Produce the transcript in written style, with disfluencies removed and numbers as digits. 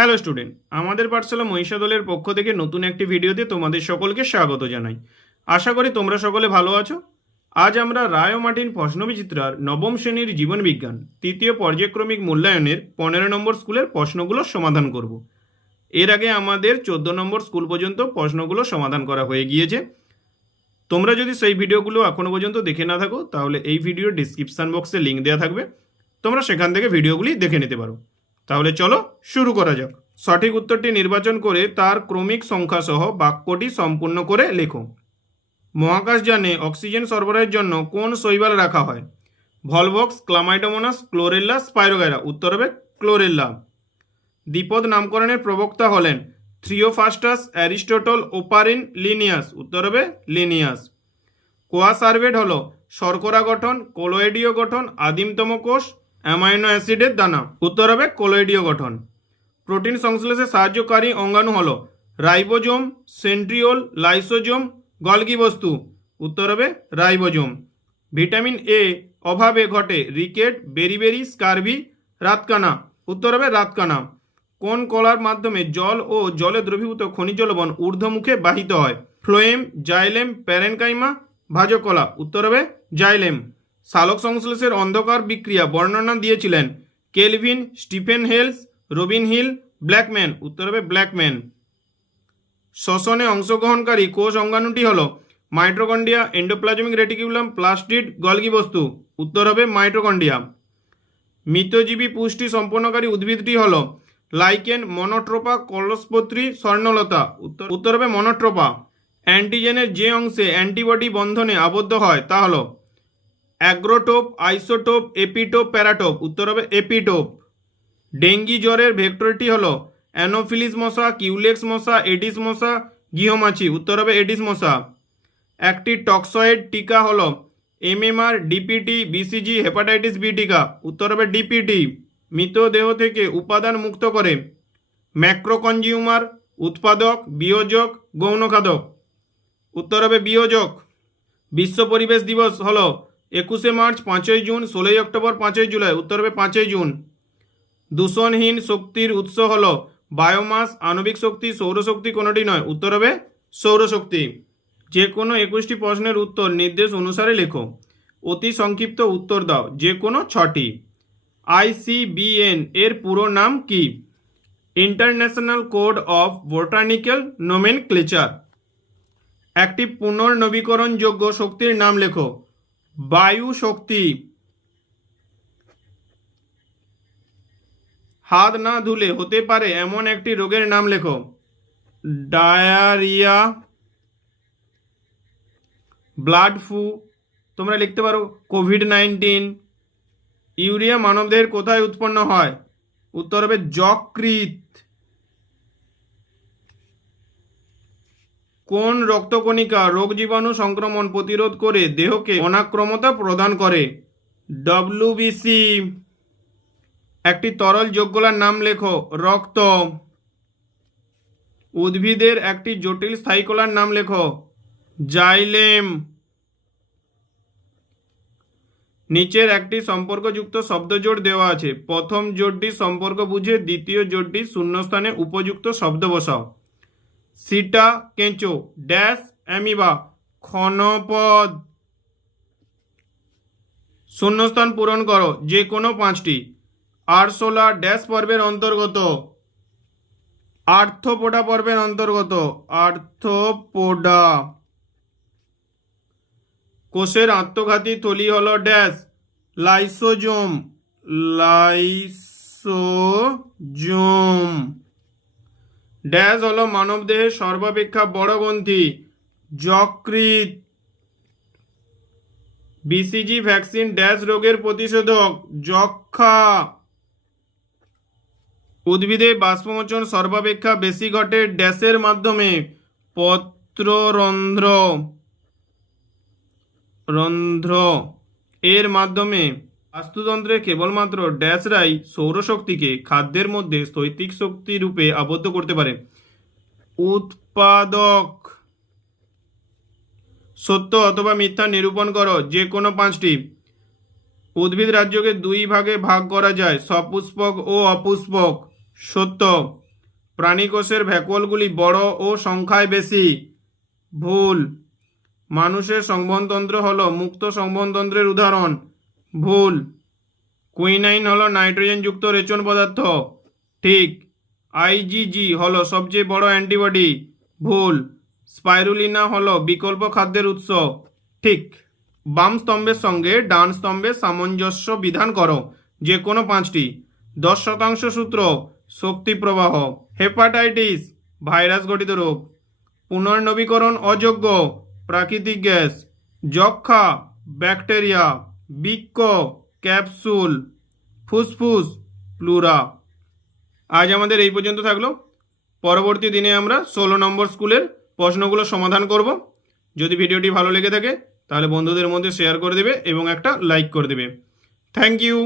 Hello student, আমাদের পাঠশালা মহিষাদলের পক্ষ থেকে নতুন একটি ভিডিওতে তোমাদের সকলকে স্বাগত জানাই। আশা করি তোমরা সকলে ভালো আছো। আজ আমরা রায় ও মার্টিন প্রশ্নবিচিত্রার নবম শ্রেণীর জীবনবিজ্ঞান তৃতীয় পর্যায়ক্রমিক মূল্যায়নের 15 নম্বর স্কুলের প্রশ্নগুলো সমাধান করব। এর আগে আমাদের 14 নম্বর স্কুল পর্যন্ত প্রশ্নগুলো সমাধান করা হয়ে গিয়েছে। তোমরা যদি সেই ভিডিওগুলো এখনও পর্যন্ত দেখে না থাকো তাহলে এই ভিডিওর ডিসক্রিপশান বক্সে লিঙ্ক দেওয়া থাকবে, তোমরা সেখান থেকে ভিডিওগুলি দেখে নিতে পারো। তাহলে চলো শুরু করা যাক। সঠিক উত্তরটি নির্বাচন করে তার ক্রমিক সংখ্যা সহ বাক্যটি সম্পূর্ণ করে লেখো। মহাকাশযানে অক্সিজেন সরবরাহের জন্য কোন শৈবাল রাখা হয়? Volvox, chlamydomonas, chlorella, spirogyra. উত্তর হবে ক্লোরেল্লা। দ্বিপদ নামকরণের প্রবক্তা হলেন থ্রিওফাস্টাস, অ্যারিস্টটল, ওপারিন, লিনিয়াস। উত্তর হবে লিনিয়াস। কোয়াসার্ভেট হলো শর্করা গঠন, কোলোয়েডীয় গঠন, আদিমতম কোষ, অ্যামাইনো অ্যাসিডের দানা। উত্তর হবে কোলোয়েডীয় গঠন। প্রোটিন সংশ্লেষে সাহায্যকারী অঙ্গাণু হলো রাইবোজোম, সেন্ট্রিওল, লাইসোজোম, গলগি বস্তু। উত্তর হবে রাইবোজোম। ভিটামিন এ অভাবে ঘটে রিকেট, বেরিবেরি, স্কারভি, রাতকানা। উত্তর হবে রাতকানা। কোন কলার মাধ্যমে জল ও জলে দ্রবীভূত খনিজ লবণ ঊর্ধ্বমুখে বাহিত হয়? ফ্লোয়েম, জাইলেম, প্যারেনকাইমা, ভাজকলা। উত্তর হবে জাইলেম। সালোক সংশ্লেষের অন্ধকার বিক্রিয়া বর্ণনা দিয়েছিলেন Calvin, Stephen Hales, Robin Hill, Blackman. উত্তর হবে ব্ল্যাকম্যান। শ্বসনে অংশগ্রহণকারী কোষ অঙ্গাণুটি হল mitochondria, endoplasmic reticulum, plastid, Golgi বস্তু। উত্তর হবে মাইটোকন্ড্রিয়া। মৃতজীবী পুষ্টি সম্পন্নকারী উদ্ভিদটি হল লাইকেন, মনোট্রোপা, কলসপত্রী, স্বর্ণলতা। উত্তর হবে মনোট্রোপা। অ্যান্টিজেনের যে অংশে অ্যান্টিবডি বন্ধনে আবদ্ধ হয় তা হল অ্যাগ্রোটোপ, আইসোটোপ, এপিটোপ, প্যারাটোপ। উত্তর হবে এপিটোপ। ডেঙ্গি জ্বরের ভেক্টরটি হল অ্যানোফিলিস মশা, কিউলেক্স মশা, এডিস মশা, গৃহমাছি। উত্তর হবে এডিস মশা। একটি টক্সয়েড টিকা হল MMR, DPT, BCG, hepatitis B টিকা। উত্তর হবে ডিপিটি। মৃতদেহ থেকে উপাদান মুক্ত করে ম্যাক্রোকনজিউমার, উৎপাদক, বিয়োজক, গৌণখাদক। উত্তর হবে বিয়োজক। বিশ্ব পরিবেশ দিবস হল 21শে মার্চ, 5ই জুন, 16ই অক্টোবর, 5ই জুলাই। উত্তর হবে 5ই জুন। দূষণহীন শক্তির উৎস হল বায়োমাস, আণবিক শক্তি, সৌরশক্তি, কোনোটি নয়। উত্তর হবে সৌরশক্তি। যে কোনো 21টি প্রশ্নের উত্তর নির্দেশ অনুসারে লেখো। অতি সংক্ষিপ্ত উত্তর দাও, যে কোনো 6টি। আইসিবিএন এর পুরো নাম কি? International code of botanical nomenclature. একটি পুনর্নবীকরণযোগ্য শক্তির নাম লেখো। বায়ু শক্তি। হাত না ধুলে হতে পারে এমন একটি রোগের নাম লেখো। Diarrhoea, blood flu. তোমরা লিখতে পারো কোভিড-19। ইউরিয়া মানবদেহের কোথায় উৎপন্ন হয়? উত্তর হবে যকৃৎ। কোন রক্তকণিকা রোগ জীবাণু সংক্রমণ প্রতিরোধ করে দেহকে অনাক্রমতা প্রদান করে? ডব্লিউবিসি। একটি তরল যোগগুলোর নাম লেখো। রক্ত। উদ্ভিদের একটি জটিল স্থায়ীকলার নাম লেখো। জাইলেম। নিচের একটি সম্পর্কযুক্ত শব্দজোড় দেওয়া আছে। প্রথম জোড়টি সম্পর্ক বুঝে দ্বিতীয় জোড়টি শূন্যস্থানে উপযুক্ত শব্দ বসাও। সিটা, কেঁচো, ড্যাশ, অ্যামিবা, ক্ষণপদ। শূন্যস্থান পূরণ করো, যে কোনো 5টি। আরশোলা ড্যাশ পর্বের অন্তর্গত? আর্থ্রোপোডা পর্বের অন্তর্গত। আর্থ্রোপোডা। কোষের আত্মঘাতী থলি হলো ড্যাশ। লাইসোজোম। লাইসোজোম। ড্যাশ হলো মানবদেহের সর্বাপেক্ষা বড় গ্রন্থি। যকৃৎ। বিসিজি ভ্যাকসিন ড্যাশ রোগের প্রতিষেধক। যক্ষ্মা। উদ্ভিদে বাষ্পমোচন সর্বাপেক্ষা বেশি ঘটে ড্যাশের মাধ্যমে। পত্ররন্ধ্র। রন্ধ্র এর মাধ্যমে। বাস্তুতন্ত্রে কেবলমাত্র ড্যাশরাই সৌরশক্তিকে খাদ্যের মধ্যে স্থৈতিক শক্তি রূপে আবদ্ধ করতে পারে। উৎপাদক। সত্য অথবা মিথ্যা নিরূপণ করো, যে কোনো 5টি। উদ্ভিদ রাজ্যকে 2 ভাগে ভাগ করা যায়, সপুষ্পক ও অপুষ্পক। সত্য। প্রাণীকোষের ভ্যাকুয়ালগুলি বড় ও সংখ্যায় বেশি। ভুল। মানুষের সংবহনতন্ত্র হলো মুক্ত সংবহনতন্ত্রের উদাহরণ। ভুল। কুইনাইন হলো নাইট্রোজেনযুক্ত রেচন পদার্থ। ঠিক। আইজিজি হলো সবচেয়ে বড় অ্যান্টিবডি। ভুল। স্পাইরুলিনা হলো বিকল্প খাদ্যের উৎস। ঠিক। বাম স্তম্ভের সঙ্গে ডান স্তম্ভের সামঞ্জস্য বিধান করো। যে কোনো 5টি। 10% সূত্র শক্তি প্রবাহ। হেপাটাইটিস ভাইরাস ঘটিত রোগ। পুনর্নবীকরণ অযোগ্য প্রাকৃতিক গ্যাস। যক্ষা ব্যাকটেরিয়া। বৃক্ক ক্যাপসুল। ফুসফুস প্লুরা। আজ আমাদের এই পর্যন্ত থাকলো। পরবর্তী দিনে আমরা 16 নম্বর স্কুলের প্রশ্নগুলো সমাধান করব। যদি ভিডিওটি ভালো লেগে থাকে তাহলে বন্ধুদের মধ্যে শেয়ার করে দেবে এবং একটা লাইক করে দেবে। Thank you.